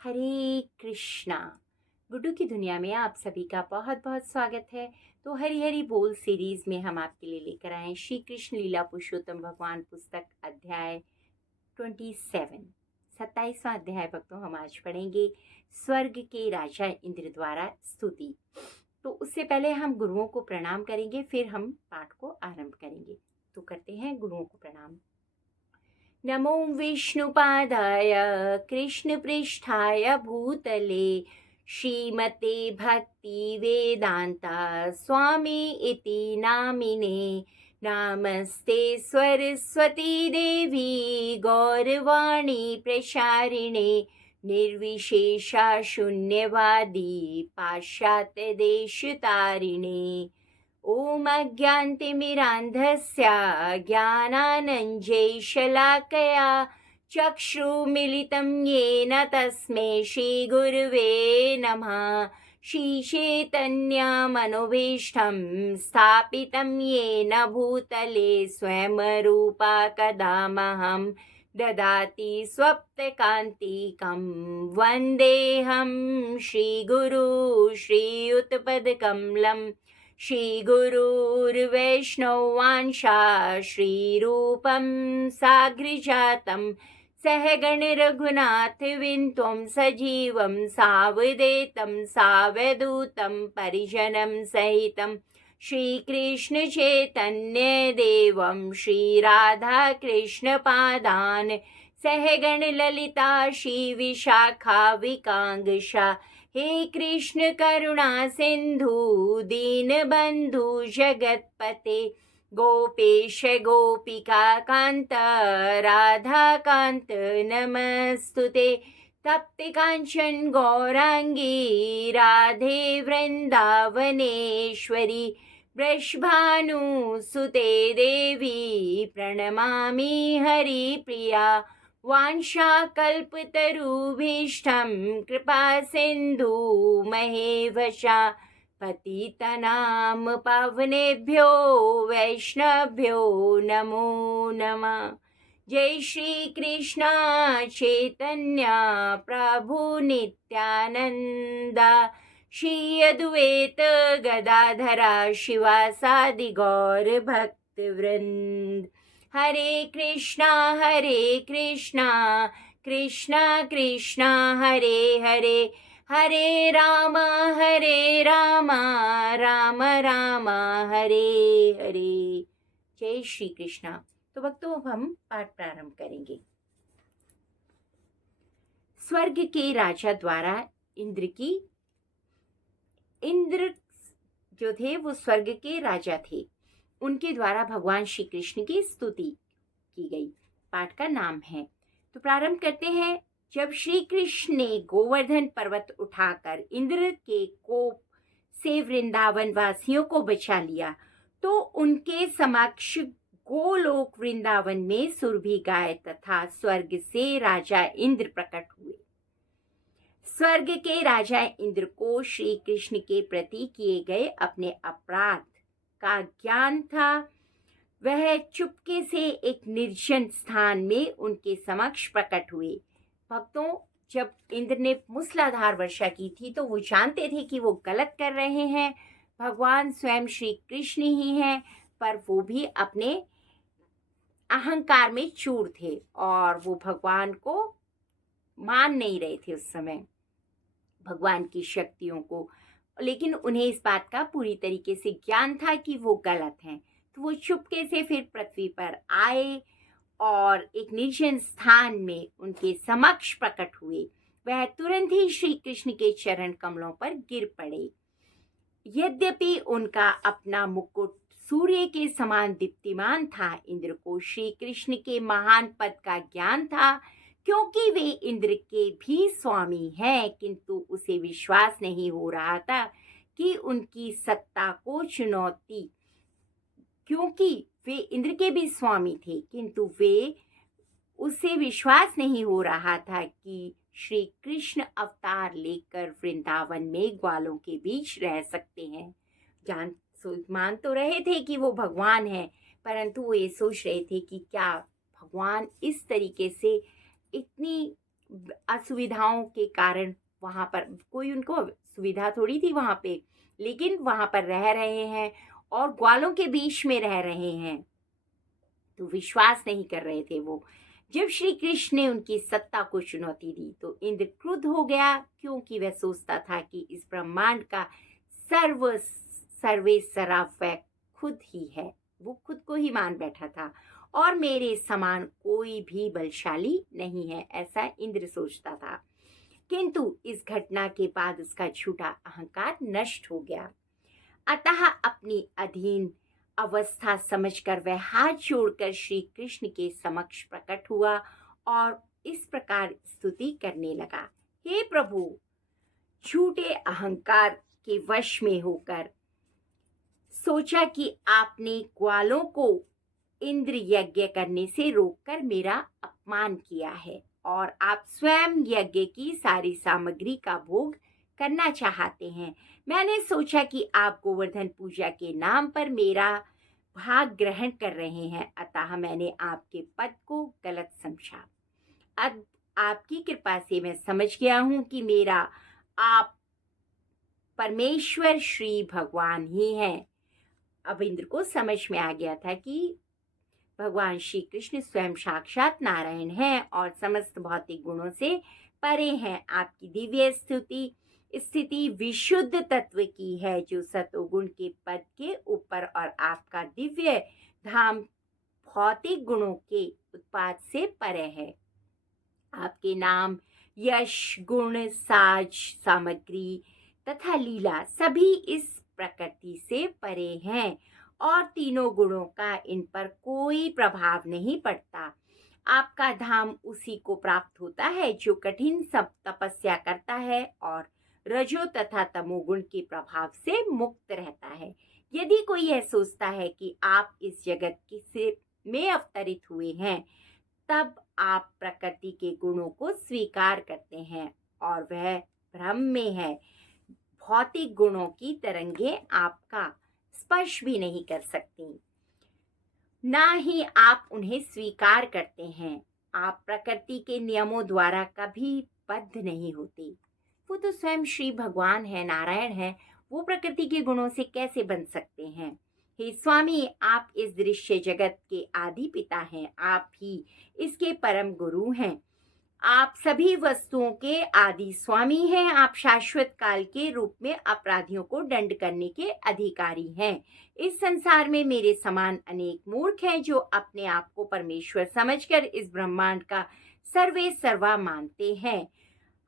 हरे कृष्णा। गुड्डू की दुनिया में आप सभी का बहुत बहुत स्वागत है। तो हरी हरी बोल सीरीज में हम आपके लिए लेकर आए हैं श्री कृष्ण लीला पुरुषोत्तम भगवान पुस्तक अध्याय 27। 27वां अध्याय भक्तों हम आज पढ़ेंगे स्वर्ग के राजा इंद्र द्वारा स्तुति। तो उससे पहले हम गुरुओं को प्रणाम करेंगे, फिर हम पाठ को आरंभ करेंगे। तो करते हैं गुरुओं को प्रणाम। नमो विष्णुपादाय कृष्णपृष्ठाय भूतले श्रीमते भक्ति वेदांता स्वामी इति नामिने। नमस्ते सरस्वती देवी गौरवाणी प्रसारिणे निर्विशेषा शून्यवादी पाश्चात्य देशतारिणे। ॐ अज्ञानतिमिरान्धस्य ज्ञानानञ्जनशलाकया चक्षुर्मिलितं येन तस्मै श्रीगुरुवे नमः। श्रीचैतन्यमनोभीष्टं स्थापितं येन भूतले स्वयं रूपा कदा मह्यं ददाति स्वप्नकान्तिकं वन्देऽहं श्रीगुरु श्रीयुतपदकमलं। श्रीगुरुर्वैष्णवांशा श्रीरूपं साग्रजातं सहगण रघुनाथविन्तं सजीवं सावधेतं सावधूतं परिजनं सहितं श्रीकृष्णचैतन्यदेवं श्रीराधाकृष्णपादान् सहगण ललिता श्रीविशाखाविकांगशा। हे कृष्ण करुणा सिंधु दीनबंधु जगतपते गोपेश गोपिका कांत राधा कांत नमस्तुते। तप्त कांचन गौरांगी राधे वृंदावनेश्वरी वृषभानुसुते देवी प्रणमामि हरिप्रिया। वाञ्छाकल्पतरुभीष्टं कृपा सिन्धु महेवशा पतितनां पावनेभ्यो वैष्णवभ्यो नमो नमः। जय श्री कृष्ण चैतन्य प्रभु नित्यानंद श्री अद्वैत गदाधरा शिवासादि गौर भक्तवृंद। हरे कृष्णा कृष्णा कृष्णा हरे हरे हरे राम राम राम हरे हरे। जय श्री कृष्णा। तो भक्तों अब हम पाठ प्रारंभ करेंगे। स्वर्ग के राजा द्वारा इंद्र जो थे वो स्वर्ग के राजा थे, उनके द्वारा भगवान श्री कृष्ण की स्तुति की गई। पाठ का नाम है। तो प्रारंभ करते हैं। जब श्री कृष्ण ने गोवर्धन पर्वत उठाकर इंद्र के कोप से वृंदावन वासियों को बचा लिया, तो उनके समक्ष गोलोक वृंदावन में सुरभि गाय तथा स्वर्ग से राजा इंद्र प्रकट हुए। स्वर्ग के राजा इंद्र को श्री कृष्ण के प्रति किए गए अपने अपराध का ज्ञान था। वह चुपके से एक निर्जन स्थान में उनके समक्ष प्रकट हुए। भक्तों, जब इंद्र ने मूसलाधार वर्षा की थी तो वो जानते थे कि वो गलत कर रहे हैं। भगवान स्वयं श्री कृष्ण ही हैं, पर वो भी अपने अहंकार में चूर थे और वो भगवान को मान नहीं रहे थे उस समय, भगवान की शक्तियों को। लेकिन उन्हें इस बात का पूरी तरीके से ज्ञान था कि वो गलत हैं। तो वो चुपके से फिर पृथ्वी पर आए और एक निर्जन स्थान में उनके समक्ष प्रकट हुए। वह तुरंत ही श्री कृष्ण के चरण कमलों पर गिर पड़े। यद्यपि उनका अपना मुकुट सूर्य के समान दीप्तिमान था, इंद्र को श्री कृष्ण के महान पद का ज्ञान था, क्योंकि वे इंद्र के भी स्वामी हैं, किंतु उसे विश्वास नहीं हो रहा था कि उनकी सत्ता को चुनौती, क्योंकि वे इंद्र के भी स्वामी थे, किंतु उसे विश्वास नहीं हो रहा था कि श्री कृष्ण अवतार लेकर वृंदावन में ग्वालों के बीच रह सकते हैं। मान तो रहे थे कि वो भगवान हैं, परंतु वो ये सोच रहे थे कि क्या भगवान इस तरीके से इतनी असुविधाओं के कारण वहाँ पर कोई उनको सुविधा थोड़ी थी वहाँ पे, लेकिन वहाँ पर रह रहे हैं और ग्वालों के बीच में रह रहे हैं, तो विश्वास नहीं कर रहे थे वो। जब श्री कृष्ण ने उनकी सत्ता को चुनौती दी तो इंद्र क्रुद्ध हो गया, क्योंकि वह सोचता था कि इस ब्रह्मांड का सर्वेसर्वा वह खुद ही है। वो खुद को ही मान बैठा था और मेरे समान कोई भी बलशाली नहीं है, ऐसा इंद्र सोचता था। किंतु इस घटना के बाद उसका झूठा अहंकार नष्ट हो गया। अतः अपनी अधीन अवस्था समझकर वह हाथ जोड़कर श्री कृष्ण के समक्ष प्रकट हुआ और इस प्रकार स्तुति करने लगा। हे प्रभु, झूठे अहंकार के वश में होकर सोचा कि आपने ग्वालों को इंद्र यज्ञ करने से रोककर मेरा अपमान किया है और आप स्वयं यज्ञ की सारी सामग्री का भोग करना चाहते हैं। मैंने सोचा कि आप गोवर्धन पूजा के नाम पर मेरा भाग ग्रहण कर रहे हैं, अतः मैंने आपके पद को गलत समझा। अब आपकी कृपा से मैं समझ गया हूँ कि मेरा आप परमेश्वर श्री भगवान ही हैं। अब इंद्र को समझ में आ गया था कि भगवान श्री कृष्ण स्वयं साक्षात नारायण हैं और समस्त भौतिक गुणों से परे हैं। आपकी दिव्य स्थिति विशुद्ध तत्व की है, जो सतोगुण के पद के ऊपर, और आपका दिव्य धाम भौतिक गुणों के उत्पाद से परे है। आपके नाम, यश, गुण, साज, सामग्री तथा लीला सभी इस प्रकृति से परे हैं और तीनों गुणों का इन पर कोई प्रभाव नहीं पड़ता। आपका धाम उसी को प्राप्त होता है जो कठिन सब तपस्या करता है और रजो तथा तमोगुण के प्रभाव से मुक्त रहता है। यदि कोई यह सोचता है कि आप इस जगत से में अवतरित हुए हैं, तब आप प्रकृति के गुणों को स्वीकार करते हैं और वह भ्रम में है। भौतिक गुणों की तरंगे आपका स्पर्श भी नहीं कर सकती, ना ही आप उन्हें स्वीकार करते हैं। आप प्रकृति के नियमों द्वारा कभी बद्ध नहीं होते। वो तो स्वयं श्री भगवान है, नारायण है, वो प्रकृति के गुणों से कैसे बन सकते हैं। हे स्वामी, आप इस दृश्य जगत के आदि पिता हैं, आप ही इसके परम गुरु हैं। आप सभी वस्तुओं के आदि स्वामी हैं। आप शाश्वत काल के रूप में अपराधियों को दंड करने के अधिकारी हैं। इस संसार में मेरे समान अनेक मूर्ख हैं जो अपने आप को परमेश्वर समझकर इस ब्रह्मांड का सर्वे सर्वा मानते हैं।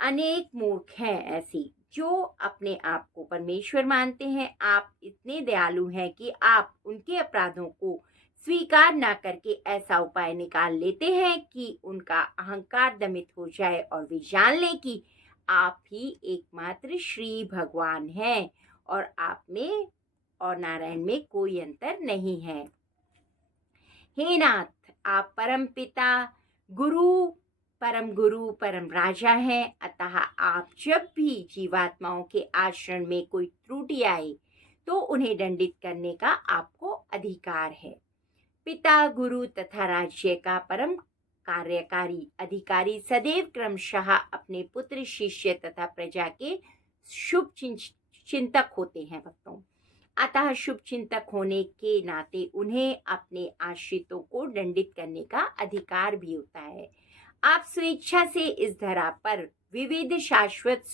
अनेक मूर्ख हैं ऐसी जो अपने आप को परमेश्वर मानते हैं। आप इतने दयालु हैं कि आप उनके अपराधों को स्वीकार न करके ऐसा उपाय निकाल लेते हैं कि उनका अहंकार दमित हो जाए और वे जान लें कि आप ही एकमात्र श्री भगवान हैं और आप में और नारायण में कोई अंतर नहीं है। हे नाथ, आप परम पिता, परम गुरु, परम राजा हैं। अतः आप जब भी जीवात्माओं के आचरण में कोई त्रुटि आए तो उन्हें दंडित करने का आपको अधिकार है। पिता, गुरु तथा राज्य का परम कार्यकारी अधिकारी सदैव क्रमशः अपने पुत्र, शिष्य तथा प्रजा के शुभ चिंतक होते हैं भक्तों। अतः शुभ चिंतक होने के नाते उन्हें अपने आश्रितों को दंडित करने का अधिकार भी होता है। आप स्वेच्छा से इस धरा पर विविध शाश्वत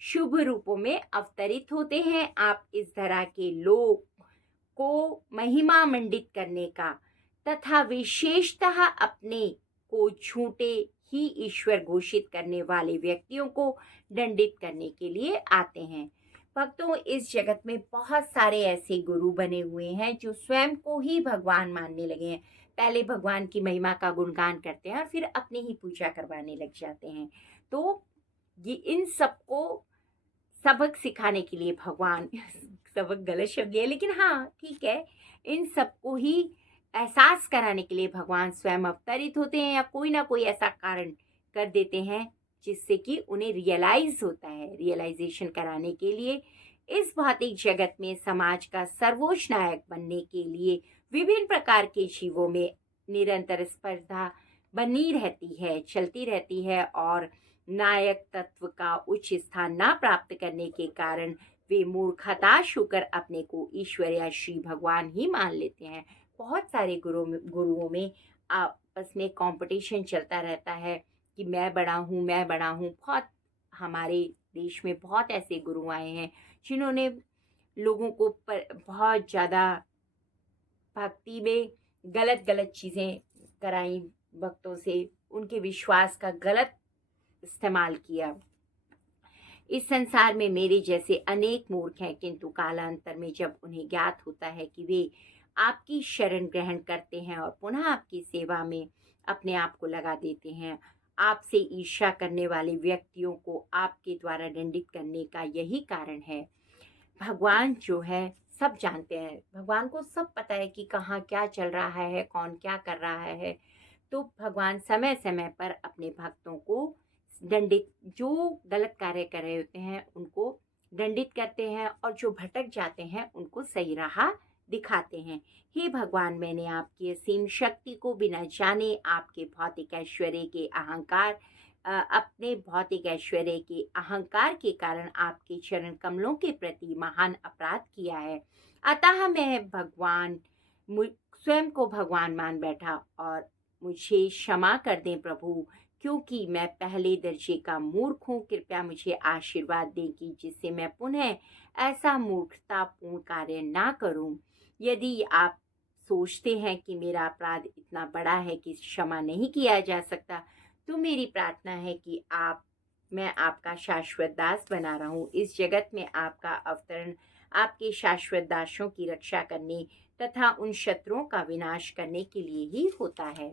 शुभ रूपों में अवतरित होते हैं। आप इस धरा के लोग को महिमा मंडित करने का तथा विशेषतः अपने को झूठे ही ईश्वर घोषित करने वाले व्यक्तियों को दंडित करने के लिए आते हैं। भक्तों, इस जगत में बहुत सारे ऐसे गुरु बने हुए हैं जो स्वयं को ही भगवान मानने लगे हैं। पहले भगवान की महिमा का गुणगान करते हैं और फिर अपनी ही पूजा करवाने लग जाते हैं। तो ये इन सबको सबक सिखाने के लिए भगवान सबक गलत शब्द है, लेकिन हाँ ठीक है, इन सबको ही एहसास कराने के लिए भगवान स्वयं अवतरित होते हैं या कोई ना कोई ऐसा कारण कर देते हैं जिससे कि उन्हें रियलाइज होता है। रियलाइजेशन कराने के लिए इस भौतिक जगत में समाज का सर्वोच्च नायक बनने के लिए विभिन्न प्रकार के जीवों में निरंतर स्पर्धा बनी रहती है, चलती रहती है और नायक तत्व का उच्च स्थान ना प्राप्त करने के कारण वे मूर्ख हताश होकर अपने को ईश्वर या श्री भगवान ही मान लेते हैं। बहुत सारे गुरुओं में आपस में कंपटीशन चलता रहता है कि मैं बड़ा हूँ, मैं बड़ा हूँ। बहुत हमारे देश में बहुत ऐसे गुरु आए हैं जिन्होंने लोगों को बहुत ज़्यादा भक्ति में गलत गलत चीज़ें कराई, भक्तों से उनके विश्वास का गलत इस्तेमाल किया। इस संसार में मेरे जैसे अनेक मूर्ख हैं, किंतु कालांतर में जब उन्हें ज्ञात होता है कि वे आपकी शरण ग्रहण करते हैं और पुनः आपकी सेवा में अपने आप को लगा देते हैं, आपसे ईर्ष्या करने वाले व्यक्तियों को आपके द्वारा दंडित करने का यही कारण है। भगवान जो है सब जानते हैं, भगवान को सब पता है कि कहाँ क्या चल रहा है, कौन क्या कर रहा है। तो भगवान समय समय पर अपने भक्तों को दंडित, जो गलत कार्य कर रहे होते हैं उनको दंडित करते हैं और जो भटक जाते हैं उनको सही राह दिखाते हैं। हे भगवान, मैंने आपकी असीम शक्ति को बिना जाने आपके भौतिक ऐश्वर्य के अहंकार अपने भौतिक ऐश्वर्य के अहंकार के कारण आपके चरण कमलों के प्रति महान अपराध किया है। अतः मैं स्वयं को भगवान मान बैठा और मुझे क्षमा कर दें प्रभु, क्योंकि मैं पहले दर्जे का मूर्ख हूँ। कृपया मुझे आशीर्वाद दें कि जिससे मैं पुनः ऐसा मूर्खतापूर्ण कार्य ना करूँ। यदि आप सोचते हैं कि मेरा अपराध इतना बड़ा है कि क्षमा नहीं किया जा सकता, तो मेरी प्रार्थना है कि मैं आपका शाश्वत दास बना रहूं। इस जगत में आपका अवतरण आपके शाश्वत दासों की रक्षा करने तथा उन शत्रुओं का विनाश करने के लिए ही होता है।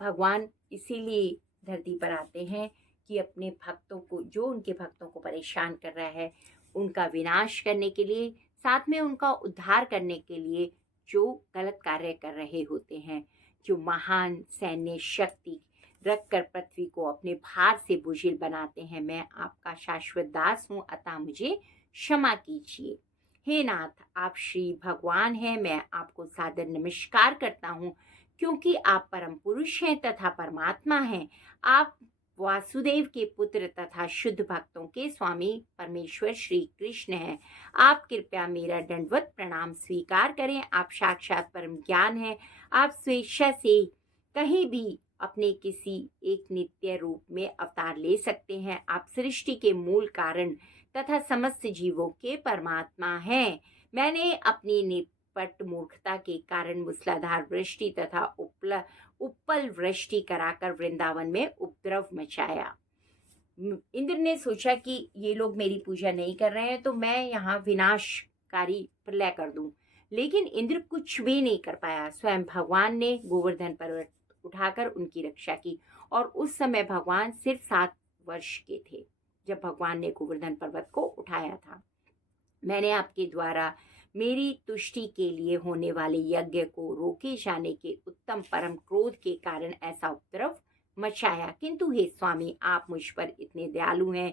भगवान इसीलिए धरती पर आते हैं कि अपने भक्तों को, जो उनके भक्तों को परेशान कर रहा है, उनका विनाश करने के लिए, साथ में उनका उद्धार करने के लिए जो गलत कार्य कर रहे होते हैं, जो महान सैन्य शक्ति रखकर पृथ्वी को अपने भार से बुझिल बनाते हैं। मैं आपका शाश्वत दास हूँ, अतः मुझे क्षमा कीजिए। हे नाथ, आप श्री भगवान हैं। मैं आपको सादर नमस्कार करता हूँ, क्योंकि आप परम पुरुष हैं तथा परमात्मा हैं। आप वासुदेव के पुत्र तथा शुद्ध भक्तों के स्वामी परमेश्वर श्री कृष्ण हैं। आप कृपया मेरा दंडवत प्रणाम स्वीकार करें। आप साक्षात परम ज्ञान हैं। आप स्वेच्छा से कहीं भी अपने किसी एक नित्य रूप में अवतार ले सकते हैं। आप सृष्टि के मूल कारण तथा समस्त जीवों के परमात्मा हैं। मैंने अपनी निपट मूर्खता के कारण मूसलाधार वृष्टि तथा उपल वृष्टि कराकर वृंदावन में उपद्रव मचाया। इंद्र ने सोचा कि ये लोग मेरी पूजा नहीं कर रहे हैं तो मैं यहाँ विनाशकारी प्रलय कर दूं, लेकिन इंद्र कुछ भी नहीं कर पाया। स्वयं भगवान ने गोवर्धन पर्वत उठाकर उनकी रक्षा की, और उस समय भगवान सिर्फ 7 वर्ष के थे जब भगवान ने गोवर्धन पर्वत को उठाया था। मैंने आपके द्वारा मेरी तुष्टि के लिए होने वाले यज्ञ को रोके जाने के उत्तम परम क्रोध के कारण ऐसा उपद्रव मचाया, किंतु हे स्वामी, आप मुझ पर इतने दयालु हैं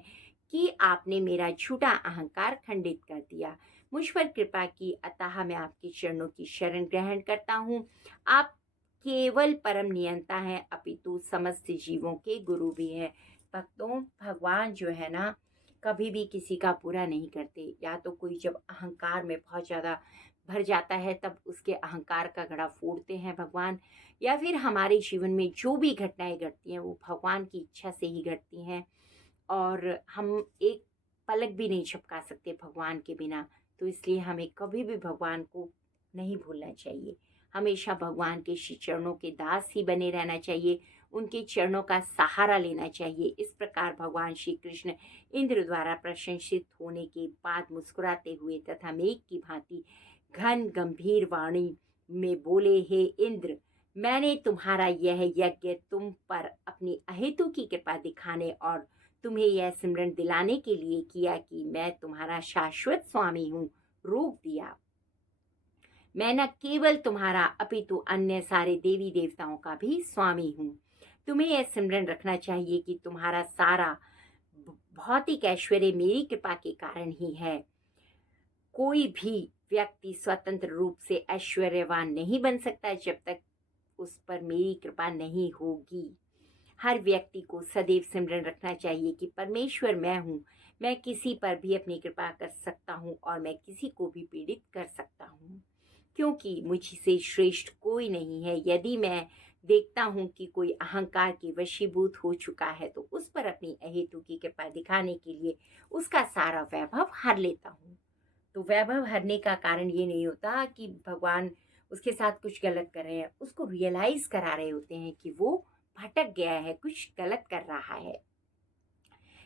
कि आपने मेरा झूठा अहंकार खंडित कर दिया, मुझ पर कृपा की। अतः मैं आपके चरणों की शरण ग्रहण करता हूँ। आप केवल परम नियंता हैं, अपितु समस्त जीवों के गुरु भी हैं। भक्तों, भगवान जो है ना, कभी भी किसी का बुरा नहीं करते। या तो कोई जब अहंकार में बहुत ज़्यादा भर जाता है तब उसके अहंकार का घड़ा फोड़ते हैं भगवान, या फिर हमारे जीवन में जो भी घटनाएं घटती हैं वो भगवान की इच्छा से ही घटती हैं, और हम एक पलक भी नहीं झपका सकते भगवान के बिना। तो इसलिए हमें कभी भी भगवान को नहीं भूलना चाहिए। हमेशा भगवान के श्री चरणों के दास ही बने रहना चाहिए, उनके चरणों का सहारा लेना चाहिए। इस प्रकार भगवान श्री कृष्ण इंद्र द्वारा प्रशंसित होने के बाद मुस्कुराते हुए तथा मेघ की भांति घन गंभीर वाणी में बोले, हे इंद्र, मैंने तुम्हारा यह यज्ञ तुम पर अपनी अहेतु की कृपा दिखाने और तुम्हें यह सिमरन दिलाने के लिए किया कि मैं तुम्हारा शाश्वत स्वामी हूँ, रोक दिया। मैं न केवल तुम्हारा अपितु अन्य सारे देवी देवताओं का भी स्वामी हूँ। तुम्हें यह सिमरन रखना चाहिए कि तुम्हारा सारा भौतिक ऐश्वर्य मेरी कृपा के कारण ही है। कोई भी व्यक्ति स्वतंत्र रूप से ऐश्वर्यवान नहीं बन सकता जब तक उस पर मेरी कृपा नहीं होगी। हर व्यक्ति को सदैव सिमरन रखना चाहिए कि परमेश्वर मैं हूँ, मैं किसी पर भी अपनी कृपा कर सकता हूँ और मैं किसी को भी पीड़ित कर सकता हूँ, क्योंकि मुझसे श्रेष्ठ कोई नहीं है। यदि मैं देखता हूँ कि कोई अहंकार के वशीभूत हो चुका है तो उस पर अपनी अहेतु की कृपा दिखाने के लिए उसका सारा वैभव हर लेता हूँ। तो वैभव हरने का कारण ये नहीं होता कि भगवान उसके साथ कुछ गलत कर रहे हैं, उसको रियलाइज करा रहे होते हैं कि वो भटक गया है, कुछ गलत कर रहा है।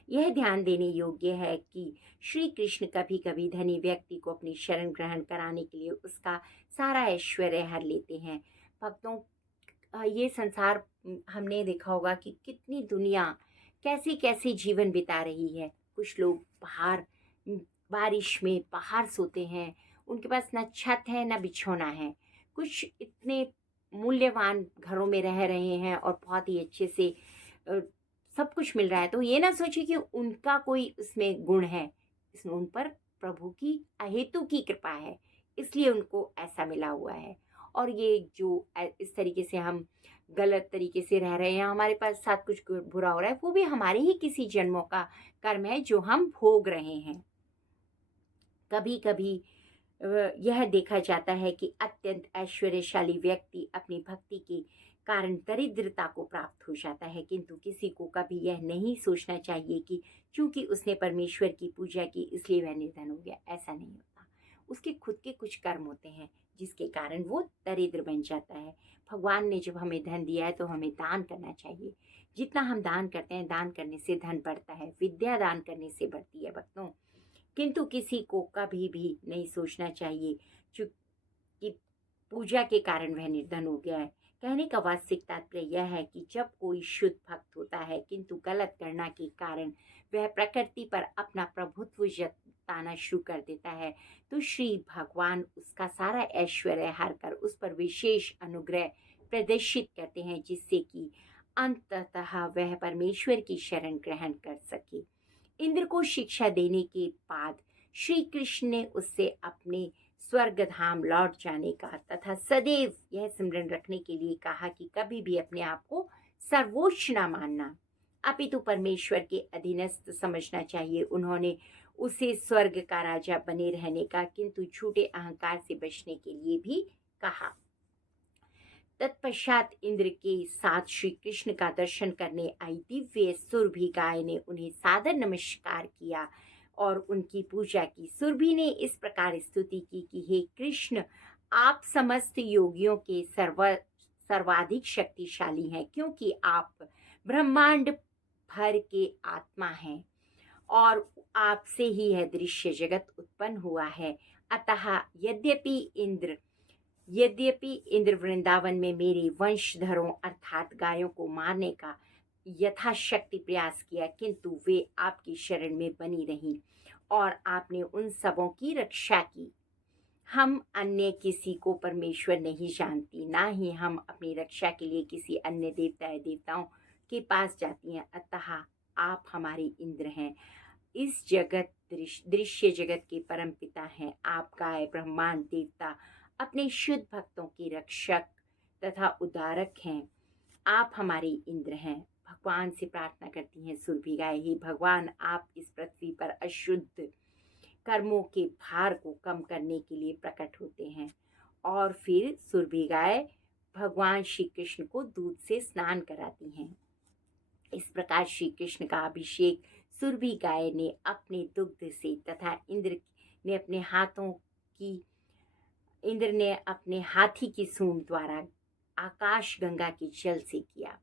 यह ध्यान देने योग्य है कि श्री कृष्ण कभी कभी धनी व्यक्ति को अपनी शरण ग्रहण कराने के लिए उसका सारा ऐश्वर्य हर लेते हैं। भक्तों, ये संसार हमने देखा होगा कि कितनी दुनिया कैसे कैसे जीवन बिता रही है। कुछ लोग बाहर बारिश में बाहर सोते हैं, उनके पास ना छत है ना बिछौना है। कुछ इतने मूल्यवान घरों में रह रहे हैं और बहुत ही अच्छे से अ, सब कुछ मिल रहा है। तो ये ना सोचिए कि उनका कोई उसमें गुण है, इसमें उन पर प्रभु की अहेतु की कृपा है, इसलिए उनको ऐसा मिला हुआ है। और ये जो इस तरीके से हम गलत तरीके से रह रहे हैं, हमारे पास साथ कुछ बुरा हो रहा है, वो भी हमारे ही किसी जन्मों का कर्म है जो हम भोग रहे हैं। कभी कभी यह देखा जाता है कि अत्यंत ऐश्वर्यशाली व्यक्ति अपनी भक्ति के कारण दरिद्रता को प्राप्त हो जाता है, किंतु किसी को कभी यह नहीं सोचना चाहिए कि चूंकि उसने परमेश्वर की पूजा की इसलिए वह निर्धन हो गया। ऐसा नहीं होता। उसके खुद के कुछ कर्म होते हैं जिसके कारण वो दरिद्र बन जाता है। भगवान ने जब हमें धन दिया है तो हमें दान करना चाहिए। जितना हम दान करते हैं, दान करने से धन बढ़ता है, विद्या दान करने से बढ़ती है भक्तों। किंतु किसी को कभी भी नहीं सोचना चाहिए कि पूजा के कारण वह निर्धन हो गया है। कहने का वास्तविक तात्पर्य यह है कि जब कोई शुद्ध भक्त होता है किंतु गलत करना के कारण वह प्रकृति पर अपना प्रभुत्व जताना शुरू कर देता है, तो श्री भगवान उसका सारा ऐश्वर्य हार कर उस पर विशेष अनुग्रह प्रदर्शित करते हैं, जिससे कि अंततः वह परमेश्वर की शरण ग्रहण कर सके। इंद्र को शिक्षा देने के बाद श्री कृष्ण ने उससे अपने स्वर्ग धाम लौट जाने का तथा सदैव यह स्मरण रखने के लिए कहा कि कभी भी अपने आप को सर्वोच्च न मानना, अपितु परमेश्वर के अधीनस्थ समझना चाहिए। उन्होंने उसे स्वर्ग का राजा बने रहने का किंतु झूठे अहंकार से बचने के लिए भी कहा। तत्पश्चात इंद्र के साथ श्री कृष्ण का दर्शन करने आई दिव्य सुरभि गाय ने उन्हें सादर नमस्कार किया और उनकी पूजा की। सुरभि ने इस प्रकार स्तुति की कि हे कृष्ण, आप समस्त योगियों के सर्वाधिक शक्तिशाली हैं, क्योंकि आप ब्रह्मांड भर के आत्मा हैं और आपसे ही यह दृश्य जगत उत्पन्न हुआ है। अतः यद्यपि इंद्र वृंदावन में मेरे वंशधरों अर्थात गायों को मारने का यथाशक्ति प्रयास किया, किंतु वे आपकी शरण में बनी रहीं और आपने उन सबों की रक्षा की। हम अन्य किसी को परमेश्वर नहीं जानती, ना ही हम अपनी रक्षा के लिए किसी अन्य देवताओं के पास जाती हैं। अतः आप हमारे इंद्र हैं, इस जगत दृश्य जगत के परम पिता हैं। आप गाय ब्रह्मांड देवता अपने शुद्ध भक्तों के रक्षक तथा उद्धारक हैं। आप हमारे इंद्र हैं। भगवान से प्रार्थना करती हैं सुरभि गाय, हे भगवान, आप इस पृथ्वी पर अशुद्ध कर्मों के भार को कम करने के लिए प्रकट होते हैं। और फिर सुरभि गाय भगवान श्री कृष्ण को दूध से स्नान कराती हैं। इस प्रकार श्री कृष्ण का अभिषेक सुरभि गाय ने अपने दुग्ध से तथा इंद्र ने अपने हाथी की सूंड द्वारा आकाश गंगा के जल से किया।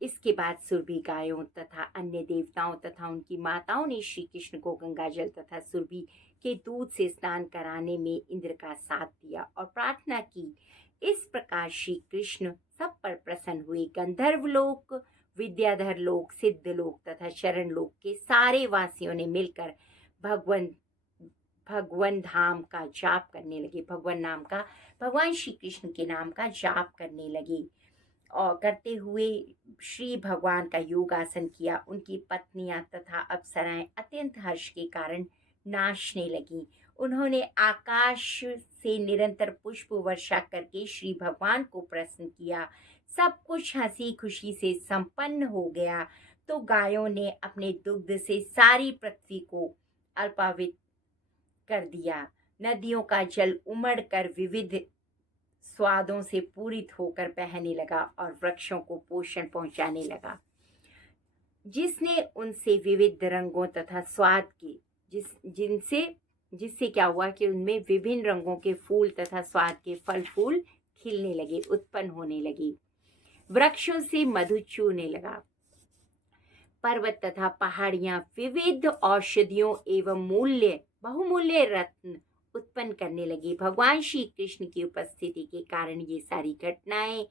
इसके बाद सुरभि गायों तथा अन्य देवताओं तथा उनकी माताओं ने श्री कृष्ण को गंगा जल तथा सुरभि के दूध से स्नान कराने में इंद्र का साथ दिया और प्रार्थना की। इस प्रकार श्री कृष्ण सब पर प्रसन्न हुए। गंधर्व लोक, विद्याधर लोक, सिद्ध लोक तथा शरण लोक के सारे वासियों ने मिलकर भगवान धाम का जाप करने लगे। भगवान श्री कृष्ण के नाम का जाप करने लगे और करते हुए श्री भगवान का योगासन किया। उनकी पत्नियां तथा अप्सराएं अत्यंत हर्ष के कारण नाचने लगीं। उन्होंने आकाश से निरंतर पुष्प वर्षा करके श्री भगवान को प्रसन्न किया। सब कुछ हंसी खुशी से संपन्न हो गया तो गायों ने अपने दुग्ध से सारी पृथ्वी को अल्पावित कर दिया। नदियों का जल उमड़ कर विविध स्वादों से पूरित होकर बहने लगा और वृक्षों को पोषण पहुंचाने लगा, जिसने उनसे विविध रंगों तथा स्वाद के जिससे क्या हुआ कि उनमें विभिन्न रंगों के फूल तथा स्वाद के फल फूल खिलने लगे, उत्पन्न होने लगे। वृक्षों से मधु चूने लगा। पर्वत तथा पहाड़ियां विविध औषधियों एवं बहुमूल्य रत्न उत्पन्न करने लगी। भगवान श्री कृष्ण की उपस्थिति के कारण ये सारी घटनाएं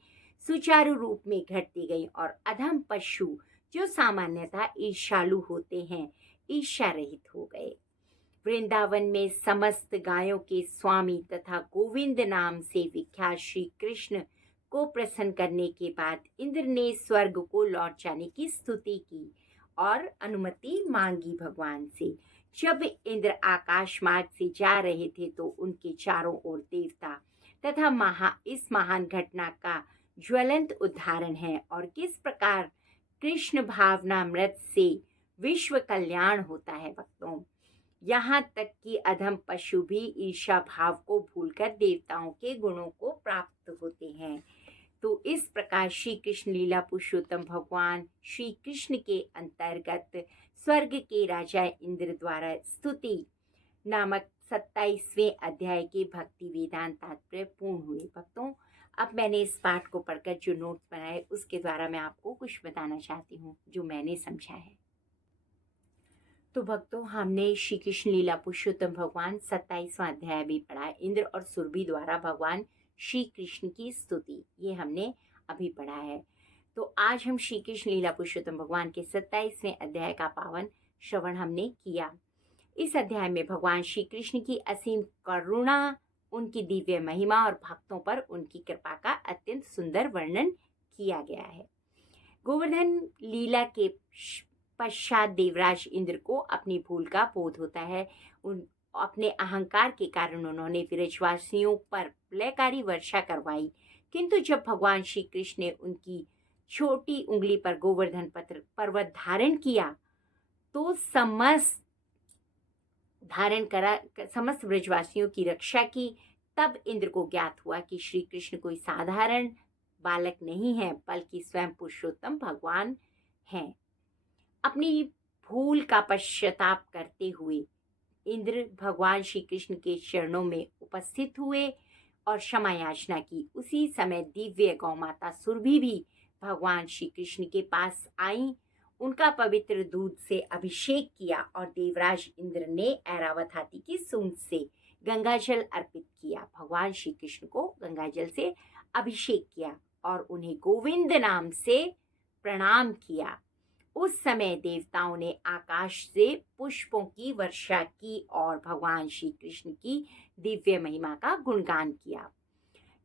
सुचारू रूप में घटती गई और अधम पशु जो सामान्यतः ईर्ष्यालु होते हैं ईर्ष्या रहित हो गए। वृंदावन में समस्त गायों के स्वामी तथा गोविंद नाम से विख्यात श्री कृष्ण को प्रसन्न करने के बाद इंद्र ने स्वर्ग को लौट जाने की स्तुति की और अनुमति मांगी भगवान से। जब इंद्र आकाश मार्ग से जा रहे थे तो उनके चारों ओर देवता तथा इस महान घटना का ज्वलंत उदाहरण है और किस प्रकार कृष्ण भावनामृत से विश्व कल्याण होता है भक्तों। यहाँ तक कि अधम पशु भी ईर्ष्या भाव को भूलकर देवताओं के गुणों को प्राप्त होते हैं। तो इस प्रकार श्री कृष्ण लीला पुरुषोत्तम भगवान श्री कृष्ण के अंतर्गत स्वर्ग के राजा इंद्र द्वारा स्तुति नामक 27वें अध्याय के भक्ति वेदांत तात्पर्य पूर्ण हुए। भक्तों, अब मैंने इस पाठ को पढ़कर जो नोट्स बनाए उसके द्वारा मैं आपको कुछ बताना चाहती हूँ जो मैंने समझा है। तो भक्तों, हमने श्री कृष्ण लीला पुरुषोत्तम भगवान 27वां अध्याय भी पढ़ा। इंद्र और सुरभि द्वारा भगवान श्री कृष्ण की स्तुति, ये हमने अभी पढ़ा है। तो आज हम श्री कृष्ण लीला पुरुषोत्तम भगवान के 27वें अध्याय का पावन श्रवण हमने किया। इस अध्याय में भगवान श्री कृष्ण की असीम करुणा, उनकी दिव्य महिमा और भक्तों पर उनकी कृपा का अत्यंत सुंदर वर्णन किया गया है। गोवर्धन लीला के पश्चात देवराज इंद्र को अपनी भूल का बोध होता है। अपने अहंकार के कारण उन्होंने विरजवासियों पर प्रलयकारी वर्षा करवाई, किंतु जब भगवान श्री कृष्ण ने उनकी छोटी उंगली पर गोवर्धन पर्वत धारण किया तो समस्त ब्रजवासियों की रक्षा की। तब इंद्र को ज्ञात हुआ कि श्री कृष्ण कोई साधारण बालक नहीं है बल्कि स्वयं पुरुषोत्तम भगवान हैं। अपनी भूल का पश्चाताप करते हुए इंद्र भगवान श्री कृष्ण के चरणों में उपस्थित हुए और क्षमा याचना की। उसी समय दिव्य गौ माता सुरभि भी भगवान श्री कृष्ण के पास आई, उनका पवित्र दूध से अभिषेक किया और देवराज इंद्र ने ऐरावत हाथी की सूंड से गंगाजल अर्पित किया। भगवान श्री कृष्ण को गंगाजल से अभिषेक किया और उन्हें गोविंद नाम से प्रणाम किया। उस समय देवताओं ने आकाश से पुष्पों की वर्षा की और भगवान श्री कृष्ण की दिव्य महिमा का गुणगान किया।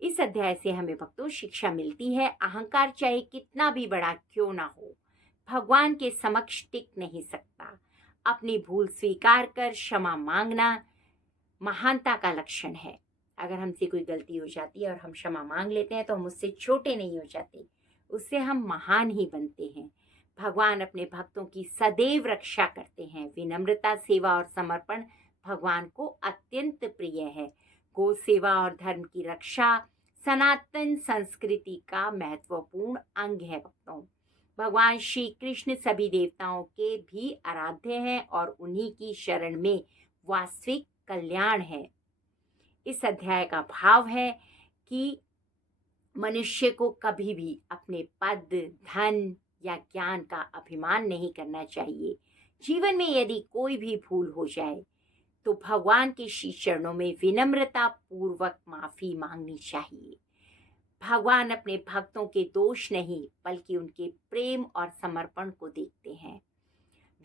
इस अध्याय से हमें भक्तों शिक्षा मिलती है, अहंकार चाहे कितना भी बड़ा क्यों ना हो, भगवान के समक्ष टिक नहीं सकता। अपनी भूल स्वीकार कर क्षमा मांगना महानता का लक्षण है। अगर हमसे कोई गलती हो जाती है और हम क्षमा मांग लेते हैं तो हम उससे छोटे नहीं हो जाते, उससे हम महान ही बनते हैं। भगवान अपने भक्तों की सदैव रक्षा करते हैं। विनम्रता, सेवा और समर्पण भगवान को अत्यंत प्रिय है। गो सेवा और धर्म की रक्षा सनातन संस्कृति का महत्वपूर्ण अंग है। भक्तों, भगवान श्री कृष्ण सभी देवताओं के भी आराध्य हैं और उन्हीं की शरण में वास्तविक कल्याण है। इस अध्याय का भाव है कि मनुष्य को कभी भी अपने पद, धन या ज्ञान का अभिमान नहीं करना चाहिए। जीवन में यदि कोई भी भूल हो जाए तो भगवान के श्री चरणों में विनम्रता पूर्वक माफी मांगनी चाहिए। भगवान अपने भक्तों के दोष नहीं बल्कि उनके प्रेम और समर्पण को देखते हैं।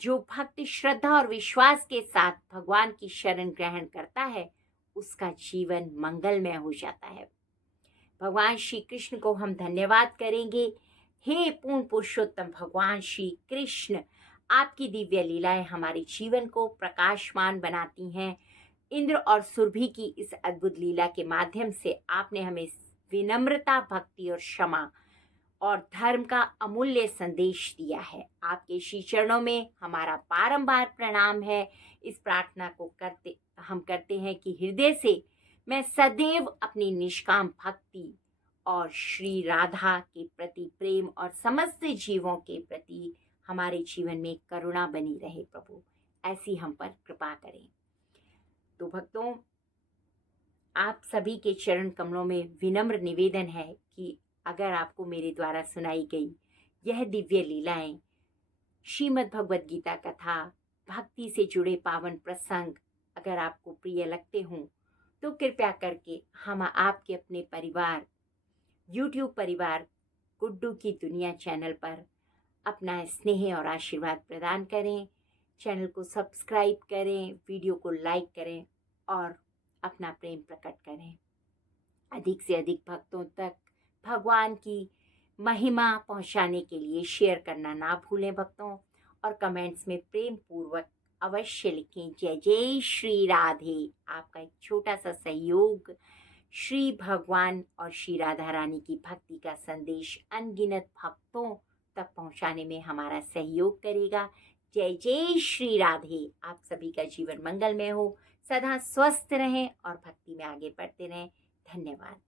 जो भक्त श्रद्धा और विश्वास के साथ भगवान की शरण ग्रहण करता है उसका जीवन मंगलमय हो जाता है। भगवान श्री कृष्ण को हम धन्यवाद करेंगे। हे पूर्ण पुरुषोत्तम भगवान श्री कृष्ण, आपकी दिव्य लीलाएं हमारे जीवन को प्रकाशमान बनाती हैं। इंद्र और सुरभि की इस अद्भुत लीला के माध्यम से आपने हमें विनम्रता, भक्ति और क्षमा और धर्म का अमूल्य संदेश दिया है। आपके श्री चरणों में हमारा बारंबार प्रणाम है। इस प्रार्थना को हम करते हैं कि हृदय से मैं सदैव अपनी निष्काम भक्ति और श्री राधा के प्रति प्रेम और समस्त जीवों के प्रति हमारे जीवन में करुणा बनी रहे। प्रभु ऐसी हम पर कृपा करें। तो भक्तों, आप सभी के चरण कमलों में विनम्र निवेदन है कि अगर आपको मेरे द्वारा सुनाई गई यह दिव्य लीलाएं, श्रीमद् भगवद गीता कथा, भक्ति से जुड़े पावन प्रसंग अगर आपको प्रिय लगते हों तो कृपया करके हम आपके अपने परिवार, YouTube परिवार गुड्डू की दुनिया चैनल पर अपना स्नेह और आशीर्वाद प्रदान करें। चैनल को सब्सक्राइब करें, वीडियो को लाइक करें और अपना प्रेम प्रकट करें। अधिक से अधिक भक्तों तक भगवान की महिमा पहुंचाने के लिए शेयर करना ना भूलें भक्तों, और कमेंट्स में प्रेम पूर्वक अवश्य लिखें जय जय श्री राधे। आपका एक छोटा सा सहयोग श्री भगवान और श्री राधा रानी की भक्ति का संदेश अनगिनत भक्तों तक पहुंचाने में हमारा सहयोग करेगा। जय जय श्री राधे। आप सभी का जीवन मंगलमय हो, सदा स्वस्थ रहें और भक्ति में आगे बढ़ते रहें। धन्यवाद।